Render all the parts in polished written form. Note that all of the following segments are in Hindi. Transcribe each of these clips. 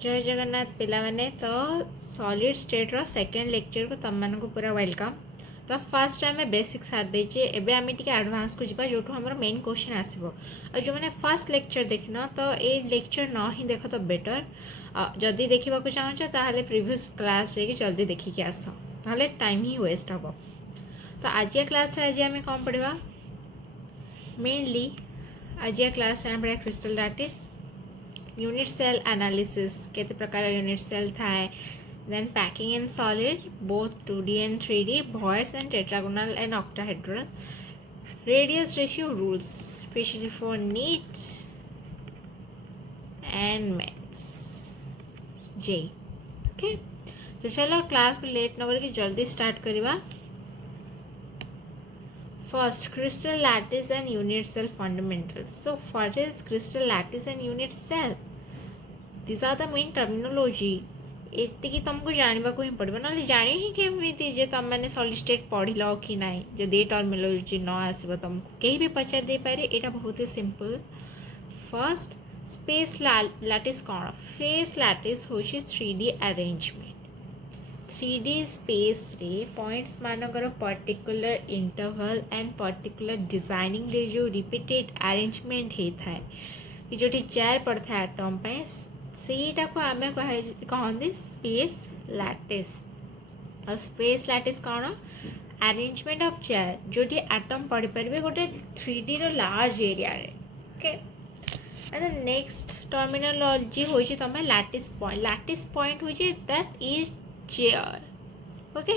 जय जगन्नाथ पिला माने तो सॉलिड स्टेट रो सेकेंड लेक्चर को तुम मान को पूरा वेलकम। तो फर्स्ट आम बेसिक सार देचे एबे आम टिके एडवांस को जीवा जो हमर मेन क्वेश्चन आसीबो और जो मैंने फर्स्ट लेक्चर देखिन तो ये लेक्चर न ही देख तो बेटर। जदि देखा चाहूच ताहले प्रीवियस क्लास जाकि जल्दी देखिक आस ना टाइम ही वेस्ट हम। तो आजिया क्लास आज आम कौन पढ़ा मेनली आजिया क्लास आम पढ़ा crystal lattice unit cell analysis केते प्रकार यूनिट सेल थाए then packing in solid both 2D and 3D voids and tetragonal and octahedral radius ratio rules especially for NEET and mains JEE। Okay तो चलो क्लास को लेट न करके जल्दी स्टार्ट करवा। First, crystal lattice and unit cell fundamentals. So, what is crystal lattice and unit cell? These are the main terminology. एतिकी तुमको जानवा को ही पड़ो ना जानी ही केमी जे तुम मैंने सॉलिड स्टेट पढ़ कि ना जदि टर्मिनोलॉजी न आसब तुमको कहीं भी पचार दे पारे यहाँ बहुत ही सिंपल। फर्स्ट स्पेस लैटिस कौन फेस लैटिस हूँ 3D अरेंजमेंट 3D स्पेस रे पॉइंट्स मानकर particular interval and particular designing रे जो रिपीटेड अरेंजमेंट होता है कि जो चेयर पड़ता है एटम पे सेटा को आम कहते स्पेस लैटिस। और स्पेस लैटिस कौन अरेंजमेंट ऑफ चेयर जो एटम पढ़ी पारे गोटे 3D रो लार्ज एरिया रे। ओके एंड नेक्स्ट टर्मिनोलॉजी हो तुम लैटिस पॉइंट हो that is chair. Okay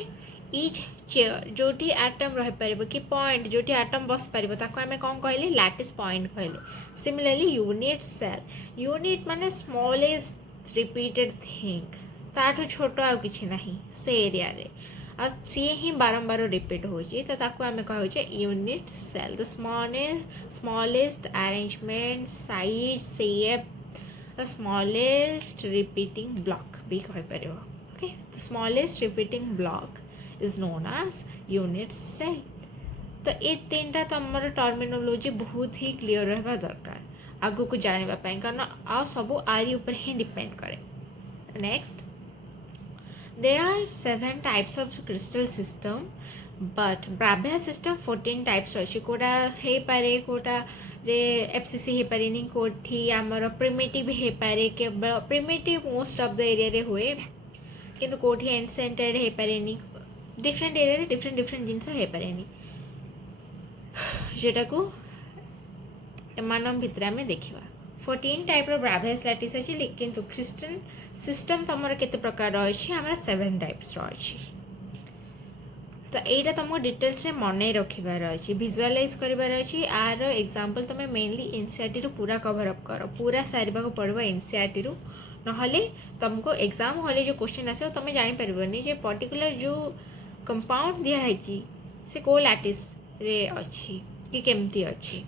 etch chair जो एटम रही पार कि पॉइंट जो एटम बस पार आम कौन कहले लैटिस पॉइंट कहले। सिमिलरली यूनिट सेल यूनिट माने स्मॉलेस्ट रिपीटेड थिंग ताठू छोट आ कि ना से एरिया रे आ सी ही बारंबार रिपीट हो आम कहे unit cell the smallest arrangement size shape smallest repeating block भी कहीपर। Okay, the smallest repeating block is known as unit cell. तो ये तीन टा तमर टर्मिनोलॉजी बहुत ही क्लियर रहा दरकार आगु को जानिबा पई कारण आ सब आरी ऊपर ही डिपेंड करे। Next there are 7 types of crystal system but Bravais system 14 types अच्छी कोटा हे पारे कोटा रे एफसीसी हे पारेनी कोठी आमर प्रिमिटिव हे पारे केवल primitive most of the area रे हुए किंतु कोठी एंसेंटेड हे पारेनी डिफरेंट एरिया रे डिफरेंट जिनस हे पारेनी जेटा को एमानम भितर आमे देखिबा। 14 टाइप रो ब्राभेस लैटिस अछि लेकिन तो क्रिस्टल सिस्टम तमर केते प्रकार अछि हमरा 7 टाइप्स रो अछि। तो एटा तुमको डिटेल्स रे मने रखिबार अछि विजुअलाइज करिबार अछि आर एग्जांपल तमे मेनली एनसीईआरटी रो पूरा कवर अप करो पूरा सारिबा को पड़बो एनसीईआरटी रो नहले तुमको एग्जाम हॉल जो क्वेश्चन आसे तुम जानी पारबनी जे पर्टिकुलर जो कंपाउंड दिया है से को लैटिस रे अच्छी कि केमती अच्छी।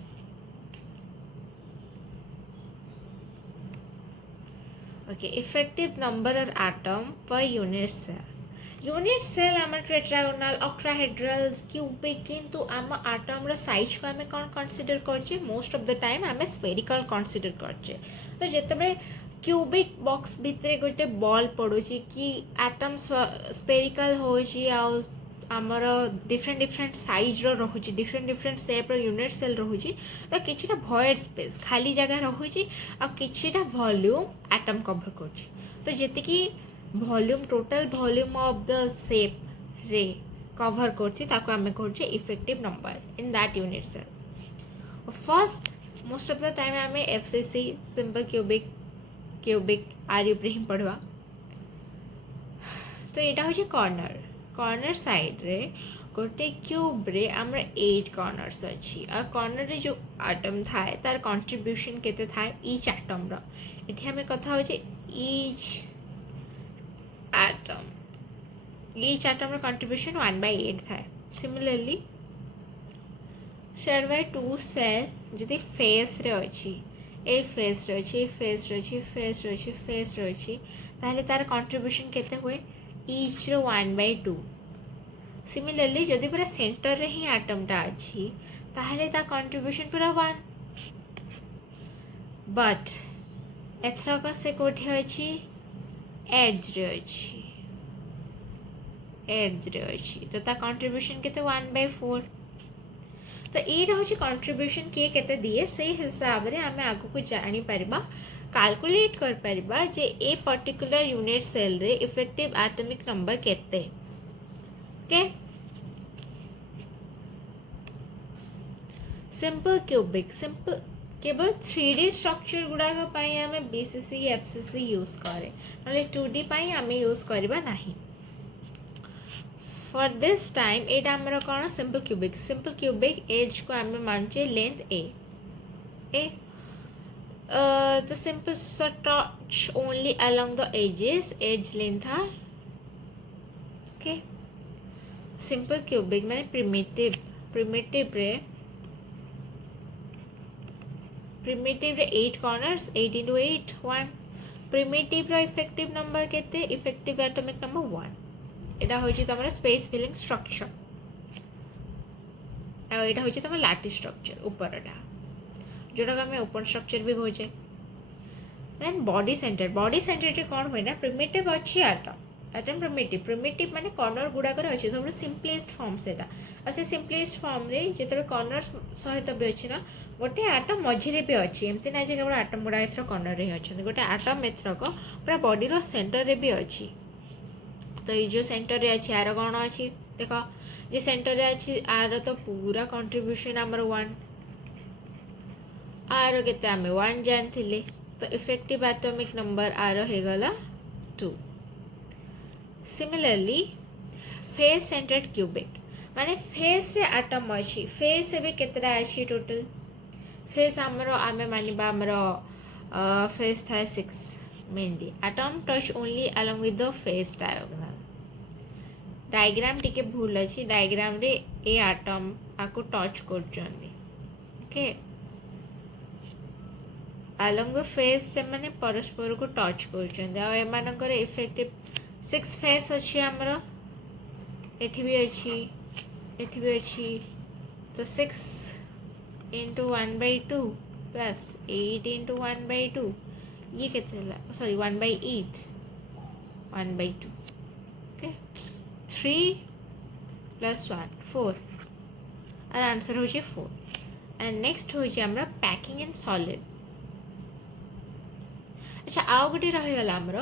ओके इफेक्टिव नंबर और एटम पर यूनिट सेल आम टेट्रागोनल ऑक्टाहेड्रल क्यूबिक किंतु आम एटम रो साइज को आम कौन कंसीडर करछे मोस्ट ऑफ द टाइम आम स्फेरिकल कंसीडर करछे। तो जेतेबे क्यूबिक बॉक्स भितर गोटे बॉल पड़ुची कि एटम स्पेरिकल होची आमर डिफरेंट साइज रोचे डिफरेंट शेप यूनिट सेल रोचे तो किछिटा भॉइड स्पेस खाली जगह रोचे आ किछिटा वॉल्यूम एटम कवर करछि। तो जेतिकी volume total volume of the shape रे कवर करछि ताको आमे कहछि effective number in that unit cell. First most of the time आमे एफसीसी सिंपल क्यूबिक आर ऊपर ही पढ़वा। तो यहाँ हूँ कॉर्नर साइड रे गोटे क्यूब रे आमर 8 कॉर्नर्स अच्छी आ कॉर्नर रे जो एटम थाए तार कंट्रीब्यूशन केते थाए ईच एटम रो एठी हमें कथा होचे ईच एटम रो कंट्रीब्यूशन 1/8 थाए। सिमिलरली शेयर बाय 2 सेल जदि फेस रे अच्छी ए फेस रही फेस रही फेस रही फेस रही ताहले तार कंट्रीब्यूशन केते हुए ईच रो 1/2। सिमिलरली जदि पूरा सेंटर रे ही एटमटा अच्छी ताहले ता कंट्रीब्यूशन पूरा 1 बट एथरक से कोठी अछि एज रे अच्छी तो ता कंट्रीब्यूशन केते 1/4 तो यहीटा हूँ कंट्रीब्यूशन किए केते दिए से हिसाब से आम आग को जापर कैलकुलेट कर परिबा जे ए पर्टिकुलर यूनिट सेल रे इफेक्टिव एटॉमिक नंबर केते ओके सिंपल क्यूबिक सिंपल केवल 3D स्ट्रक्चर गुड़ाक आम BCC FCC यूज करे ना 2D आम यूज करवा नहीं फॉर दिस टाइम एटा आमर कौन सिंपल क्यूबिक एज को आम मानचे length A the simple touch only along the edges edge length are okay simple cubic माने primitive रे 8 corners 8 into 8 1 primitive रो effective number केते effective atomic number 1 एटा होची तमरा space filling structure आ एटा होची तमरा lattice structure ऊपरटा जोटा आम ओपन स्ट्रक्चर भी कहे देन बॉडी सेंटर कौन हुए ना प्रिमिटिव अच्छी एटम प्रिमिटिव माने कॉर्नर गुड़ाक अच्छे सब सिंपलेस्ट फॉर्म से से सिंपलेस्ट फॉर्म रे जो कॉर्नर सहित भी अच्छी ना गोटे आटम मझे भी अच्छी एमती ना केवल आटम गुड़ा एथर कॉर्नर रे अच्छे गोटे आटम एथरक पूरा बॉडी रो सेंटर रे भी अच्छी तो ये जो सेंटर रे अच्छी आर कौन अच्छी देख जे सेंटर रे अच्छी आर तो पूरा कंट्रीब्यूशन आमर 1 आर केते आमे 1 जानथिले तो इफेक्टिव एटॉमिक नंबर आर हेगला 2 सिमिलरली फेस सेंटर्ड क्यूबिक माने फेस रे एटम अछि फेस भी केतरा अछि टोटल फेस आमर आमे मानिबा आमर फेस था 6 mainly atom touch only along with the face diagram टिके भूल अछि डायग्राम रे ए एटम आको टच करचंदी ओके along the face से माने परस्पर को टच कर इफेक्टिव 6 फेस अच्छी आमर एठी भी अच्छी तो 6 into 1/2 प्लस 8 into 1/2 ये केते सॉरी 1/8 1/2 ओके 3 plus 1 4 और आंसर हो 4 एंड नेक्स्ट हो पैकिंग इन सॉलिड अच्छा आउ गोटे रहीगला आमर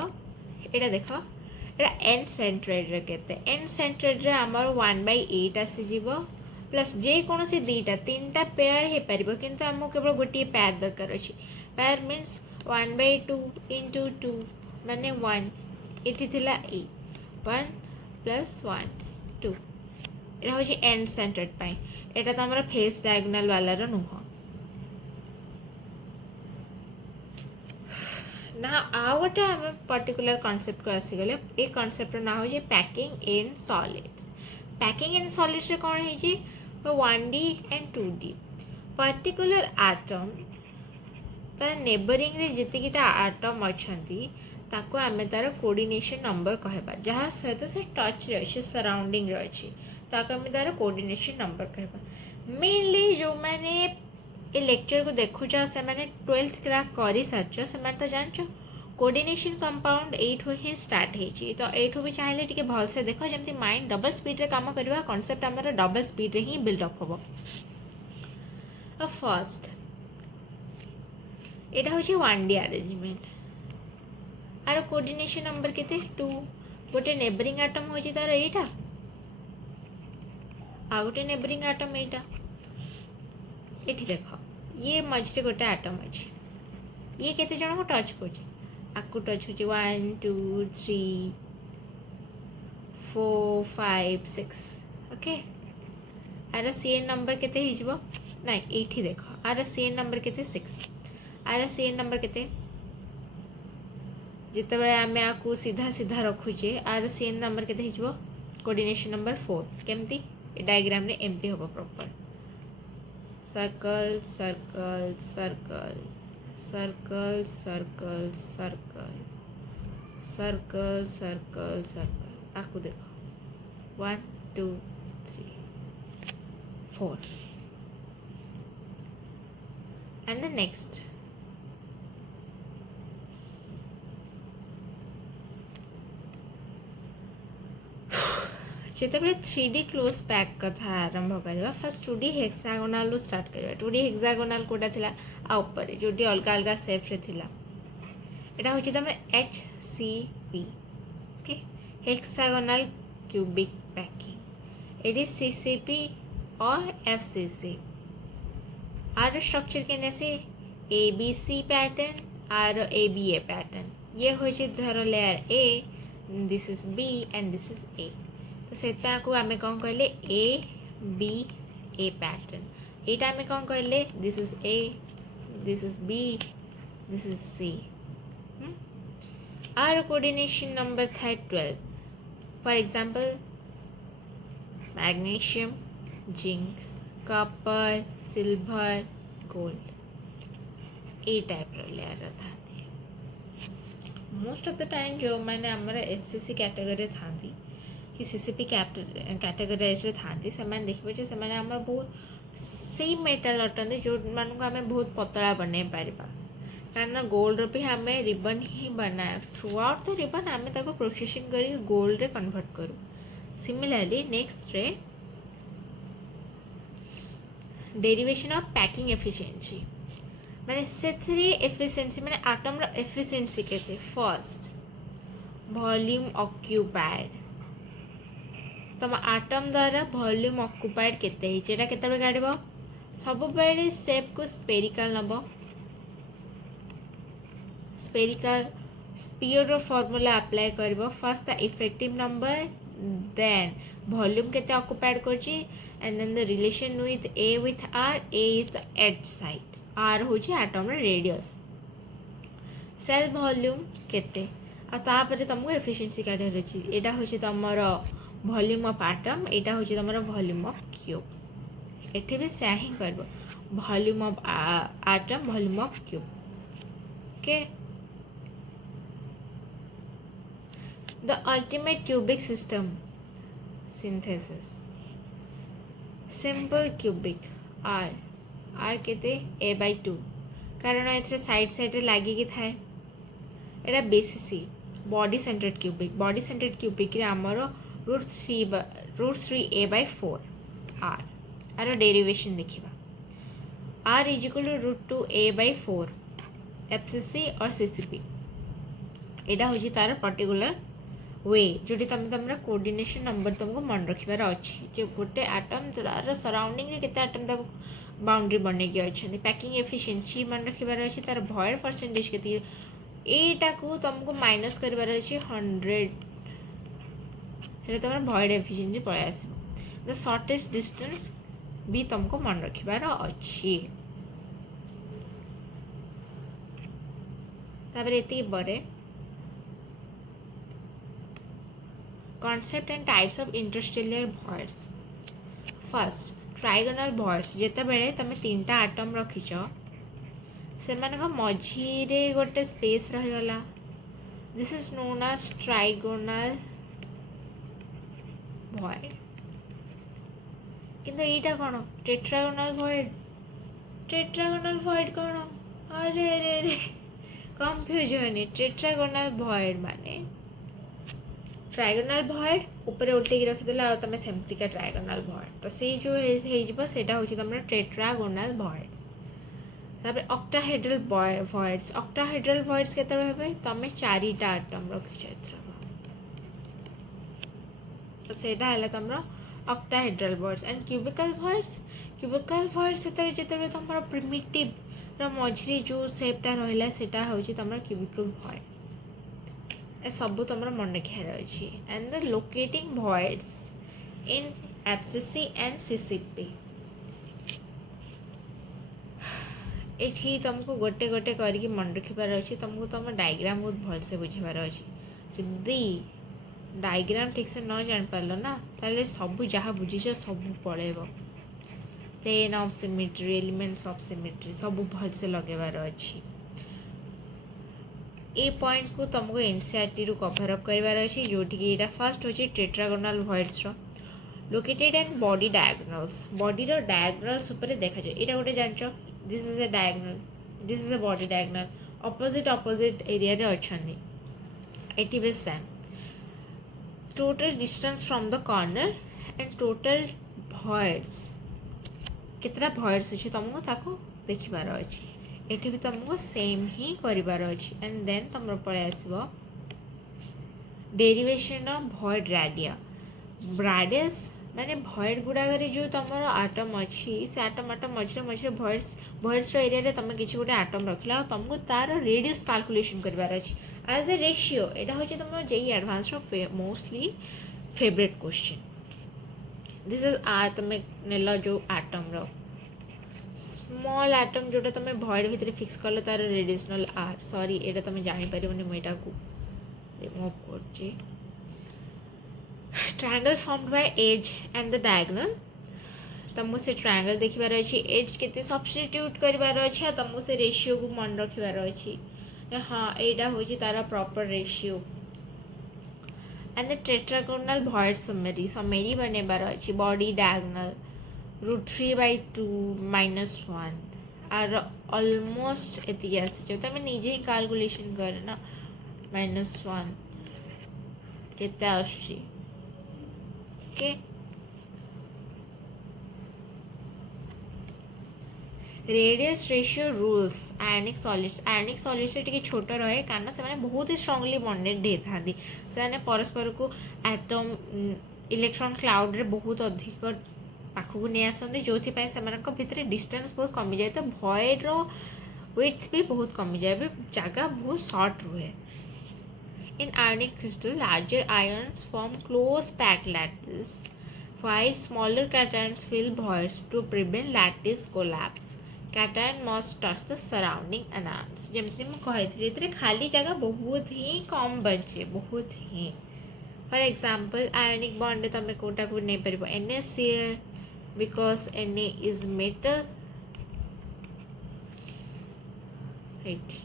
एटा देख एटा एंड सेंट्रेड रे केते एंड सेंट्रेड रे आमर 1/8 आसीजिव प्लस जे कौन से दीटा 3टा पेयर हे परिबो किंतु हमको केवल गोटे पेयर दरकार अछि पेयर मींस 1/2 into 2 माने 1 एठी थिला 1 plus 1 2 एटा होची एंड सेंट्रेड पाई एटा तो हमर फेस डायगोनल वाला रो नुह ना आ गोटे आम पर्टिकुलर कॉन्सेप्ट को आसीगले ए कॉन्सेप्ट ना हो packing in solids packing in solids रे कौन है 1D and 2D particular atom तार नेबरिंग रे जितिकिटा आटम अछंती ताको आमे तार कोऑर्डिनेशन नंबर कहबा जहाँ सहित से टच रे अछि सराउंडिंग रे अछि ताको आमे तार कोऑर्डिनेशन नंबर कहबा मेनली जो माने ए लेक्चर को देखु से मैंने 12th क्रैक कर सारी से तो जान कोऑर्डिनेशन कंपाउंड एठू ही स्टार्ट होती तो एठू भी चाहिए टी भल से देख जमी माइंड डबल स्पीड रे काम करवा कॉन्सेप्ट आमर डबल स्पीड रे ही बिल्डअप हम फर्स्ट यहाँ हूँ 1D arrangement are coordination number केते 2 गोटे नेबरिंग आटम हो तार एटा आ गोटे नेबरिंग आटम एटा एठी देख ये मझे गोटे आटम अच्छे ये केते जन को टच करको टच हो 1 2 3 4 5 6 ओके आर सीएन नंबर केते हिजबो ना एठी देख आर सीएन नंबर केते 6 आर सीएन नंबर केते जिते बड़े आम आपको सीधा सीधा रखुचे आर सीएन नंबर केते हिजबो कोऑर्डिनेशन नंबर 4 केमती डायग्राम रे एमती होबो proper circle circle circle circle circle circle circle circle circle आपको देखो 1 2 3 4 and the next ଯେତେବେଳେ 3D କ୍ଲୋଜ୍ ପ୍ୟାକ୍ କଥା ଆରମ୍ଭ କରିବା ଫାର୍ଷ୍ଟ 2D ହେକ୍ସାଗୋନାଲରୁ ଷ୍ଟାର୍ଟ କରିବା 2D ହେକ୍ସାଗୋନାଲ କେଉଁଟା ଥିଲା ଆଉ ଉପରେ ଯେଉଁଠି ଅଲଗା ଅଲଗା ସେପ୍ରେ ଥିଲା ଏଇଟା ହେଉଛି ତୁମର HCP okay hexagonal cubic packing ଏଠି CCP और FCC आर स्ट्रक्चर के से ABC पैटर्न आर ABA पैटर्न ये हो धर layer A this is B and this is A तो से आम कौन कहले ABA पैटर्न यहाँ आम कौन कहले this is A this is B this is C आर कोऑर्डिनेशन नंबर था 12 for example magnesium zinc copper silver gold A type layer था मोस्ट ऑफ द टाइम जो मैंने आमर FCC कैटेगरी था कि CCP कैटेगराइज था से देखिए जो से बहुत से मेटल अटंती जो मानक आम बहुत पतला बनई पार कारण गोल्ड भी आम रिबन ही बना थ्रू आउट द रिबन आम प्रोसेसिंग कर गोल्ड रे कन्वर्ट करूँ सिमिलरली नेक्स्ट रे डेरिवेशन ऑफ पैकिंग एफिशिएंसी माने से एफिशिएंसी माने आटम रो एफिशिएंसी केते फर्स्ट वॉल्यूम ऑक्यूपाइड तम आटम द्वारा वॉल्यूम ऑक्यूपाइड केते ही जेटा केते गाड़िबो सब बेले शेप को स्पेरिकल नबो स्पेरिकल स्पीयर रो फार्मूला अप्लाई करबो first the effective number then volume केते ऑक्यूपाइड करची and then the relation with A with R, A is the edge side, R होची atom radius, cell volume केते आ तापरे तुमको efficiency काढे रची एटा होची तमरो volume of atom एटा होची तमरो volume of cube एठी भी से ही करबो volume of atom volume of cube okay the ultimate cubic system synthesis simple cubic r r केते A/2 कारण ए साइड साइड लगिकी थाए एटा BCC बॉडी सेंटर्ड क्यूबिक रे आमर √3 A/4 आर आर डेरिवेशन देखिबा r is equal to √2 A/4 FCC और CCP एटा होची तार पर्टिकुलर वे जोटी तुम तुम कोऑर्डिनेशन नंबर तुमको मन रखिबार अच्छी जो गोटे आटम तार सराउंडिंग रे केते आटम तक बाउंड्री बनेकी अच्छे पैकिंग एफिशिएंसी मन रखिबार अच्छी तार भॉइड परसेंटेज केते एटा को तुमको माइनस करबार अच्छी 100 हेले तुम भॉइड एफिशिएंसी पळे आसीबो द शॉर्टेस्ट डिस्टेंस भी तुमको मन रखिबार अच्छी तापर एती बरे concept and types of interstellar voids first trigonal voids जेते बेले तमे तीनटा आटम रखिछ से मानक मझी रे गोटे स्पेस रह गला this is known as trigonal void किंतु एटा कोन टेट्रागोनल void कोन अरे रे रे कंफ्यूजन टेट्रागोनल void माने ट्राइगोनल void ऊपर उल्टे रखिदेला आ तुम सेमतिका ट्राइगोनल void तो से जो सेटा हूँ तुम टेट्रागोनल void तापर ऑक्टाहेड्रल voids केते हेबे तुम 4टा आटम रखिछ तो सेटा हला तुम octahedral voids and cubical voids सेते जेते तुम प्रिमिटिव रो मझरी जो शेपटा रहला सेटा होची तुम क्यूबिकल void ए सब तुम मन रखार अच्छी and the locating voids in FCC and CCP ये तुमको गोटे गोटे करके मन रखिबार अच्छी तुमको तुम डायग्राम बहुत भलसे बुझार अच्छी जदि डायग्राम ठीक से न जान पार ना ताले सब जहाँ बुझीछ सब पड़ेब plane of symmetry elements of symmetry सब भलसे लगेबार अच्छी ए पॉइंट को तुमको एनसीईआरटी रु कवर अप करार अच्छी जोटि यहाँ फर्स्ट होची tetragonal voids located and body diagonals ऊपर देखा जाए यहाँ गोटे जान this is a diagonal this is a body diagonal opposite area रे अच्छी एटी भी same total distance from the corner and total voids केतरा voids अच्छे तुमको ताको देखिबार अच्छी एठी भी तुमको सेम ही करिबार अच्छी एंड देन तुम पळे आसीबो derivation of void radia radius माने void गुडागरे जो तुमरो आटम अच्छी से आटम मझे मझे voids रो एरिया रे तुम किछि गोटे आटम रखला तुमको तार रेडियस कैलकुलेशन करबार अच्छी एज ए रेशियो एटा होची तुम जेई एडवांस रो mostly favourite question this is तुम नेला जो आटम रो स्मॉल आटम जोटा तुम void भितर फिक्स करलो तार रेडियस नल आर सॉरी एटा तुम जानि परिबोनी म एटा को रिमूव करछि triangle formed by edge and the diagonal तुमको से ट्रायंगल देखिबार अछि एज केते सब्स्टिट्यूट करिबार अछि तुमको से रेशियो को मन रखिबार अछि हाँ एटा होछि तारा proper ratio and the tetragonal void summary बनेबार अछि बॉडी डायगोनल √3/2 -1 आर ऑलमोस्ट एति आसी तुम निजे ही कैलकुलेशन कर ना -1 केते आछि ओके रेडियस रेशियो रूल्स आयनिक सॉलिड्स से छोट रहे कारण से बहुत ही स्ट्रांगली बॉन्डेड होती से परस्पर को एटम इलेक्ट्रॉन क्लाउड रे बहुत अधिक पाखक नहीं आसती जो भितर डिस्टेंस बहुत कमी जाए तो void रो width भी बहुत कमी जाए जगह बहुत शॉर्ट रुहे in ionic crystal larger ions form close packed lattice while smaller cations fill voids to prevent lattice collapse cation must touch the surrounding anions जमती मैं कहती खाली जगह बहुत ही कम बचे बहुत ही फॉर एग्जांपल आयनिक बॉन्ड तुम कोटा को नहीं पार NaCl because Na is metal right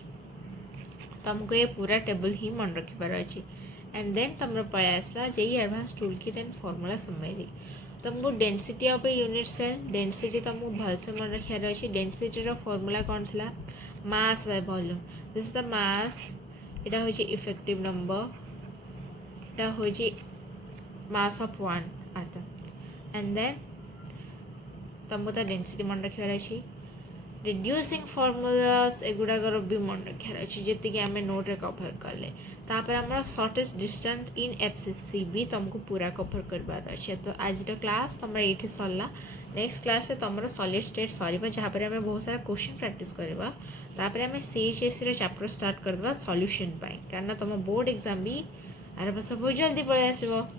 तुमको ये पूरा टेबल ही मन रखिबार अच्छी एंड देन तुम पळे आसला JEE advance tool kit and formula summary तुमको density of a unit cell density तुमको भलसे मन रखियार अच्छी डेंसिटी रो फॉर्मूला कौन थला mass by volume this is the mass एटा होची इफेक्टिव नंबर एटा होची mass of one atom and then तुमको ता डेंसिटी मन रखियार अच्छी रिड्यूसिंग फॉर्मूलास एगुड़ाकर भी मन रखार अच्छे जी आम नोट रे कभर कले तापर आम शॉर्टेस्ट डिस्टेंस इन FCC भी तुमको पूरा कभर करबार अच्छे तो आज क्लास तुम ये सरला नेक्स्ट क्लास तुम सॉलिड स्टेट सर जहाँ पर आम बहुत सारा क्वेश्चन प्रैक्टिस करवा तापर आम CHSE चैप्टर स्टार्ट करवा सॉल्यूशन कारण तुम बोर्ड एग्जाम भी आर पास बहुत जल्दी पलि आसब।